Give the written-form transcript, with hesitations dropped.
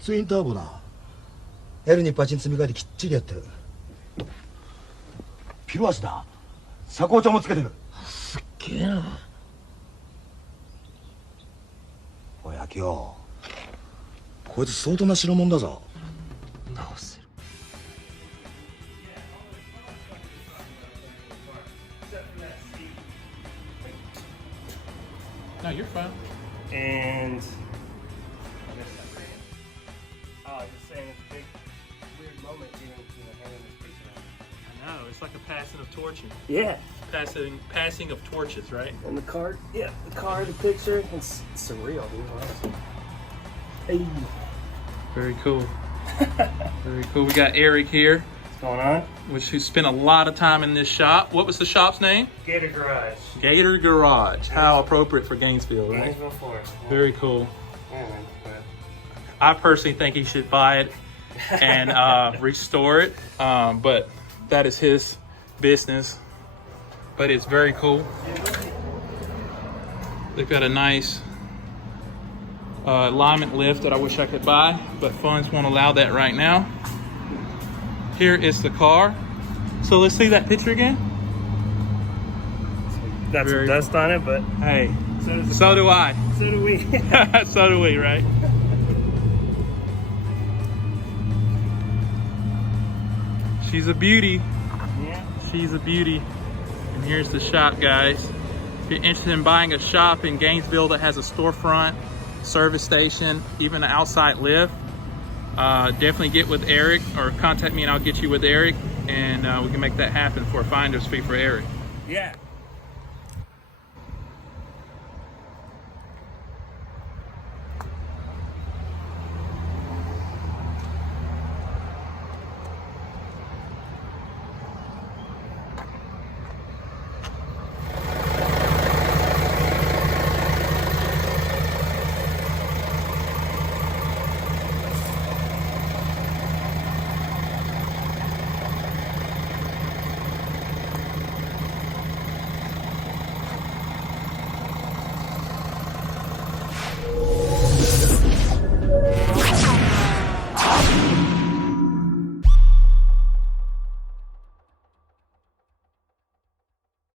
ツインターボだ。L にパチン積み替えてきっちりやってる。ピロアスだ。遮光調もつけてる。すっげえな。おい秋夫、こいつ相当な代物だぞ。直せる。No, you're fine. And oh, I was just saying it's a big weird moment getting handing this picture out. I know, it's like a passing of torches. Yeah. Passing of torches, right? And the card, yeah, the picture, it's surreal, dude, honestly. Hey. Very cool. Very cool. We got Eric here, What's going on? who spent a lot of time in this shop. What was the shop's name? Gator Garage. Gator Garage. How appropriate for Gainesville, right? Gainesville, Florida. Very cool. Yeah, man. But I personally think he should buy it and restore it, but that is his business. But it's very cool. They've got a nice alignment lift that I wish I could buy, but funds won't allow that right now. Here is the car. So let's see that picture again. got Very some dust on it, but Hey, so so do I. do we. So do we, right? She's a beauty. Yeah. She's a beauty. And here's the shop, guys. If you're interested in buying a shop in Gainesville that has a storefront, service station, even an outside lift, definitely get with Eric or contact me and I'll get you with Eric, and we can make that happen for a finder's fee for Eric. Yeah.